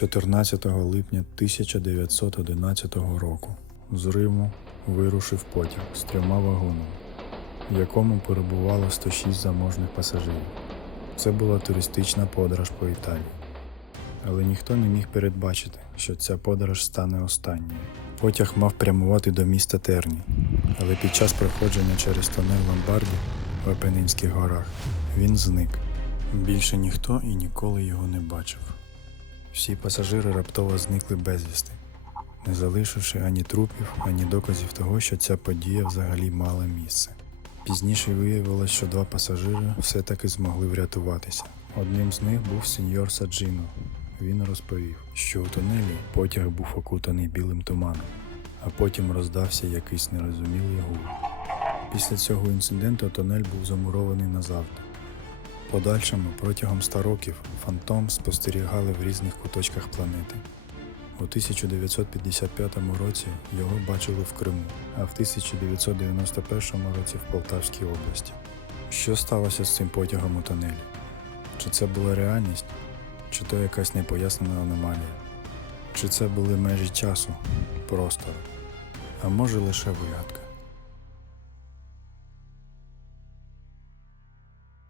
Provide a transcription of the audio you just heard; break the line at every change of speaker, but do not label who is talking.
14 липня 1911 року з Риму вирушив потяг з трьома вагонами, в якому перебувало 106 заможних пасажирів. Це була туристична подорож по Італії. Але ніхто не міг передбачити, що ця подорож стане останньою. Потяг мав прямувати до міста Терні, але під час проходження через тунель Ломбарді в Апенінських горах він зник. Більше ніхто і ніколи його не бачив. Всі пасажири раптово зникли безвісти, не залишивши ані трупів, ані доказів того, що ця подія взагалі мала місце. Пізніше виявилось, що два пасажири все-таки змогли врятуватися. Одним з них був сеньор Саджино. Він розповів, що у тунелі потяг був окутаний білим туманом, а потім роздався якийсь нерозумілий гул. Після цього інциденту тунель був замурований назавжди. Подальшому протягом ста років фантом спостерігали в різних куточках планети. У 1955 році його бачили в Криму, а в 1991 році в Полтавській області. Що сталося з цим потягом у тунелі? Чи це була реальність, чи то якась непояснена аномалія? Чи це були межі часу, простору, а може лише вигадка?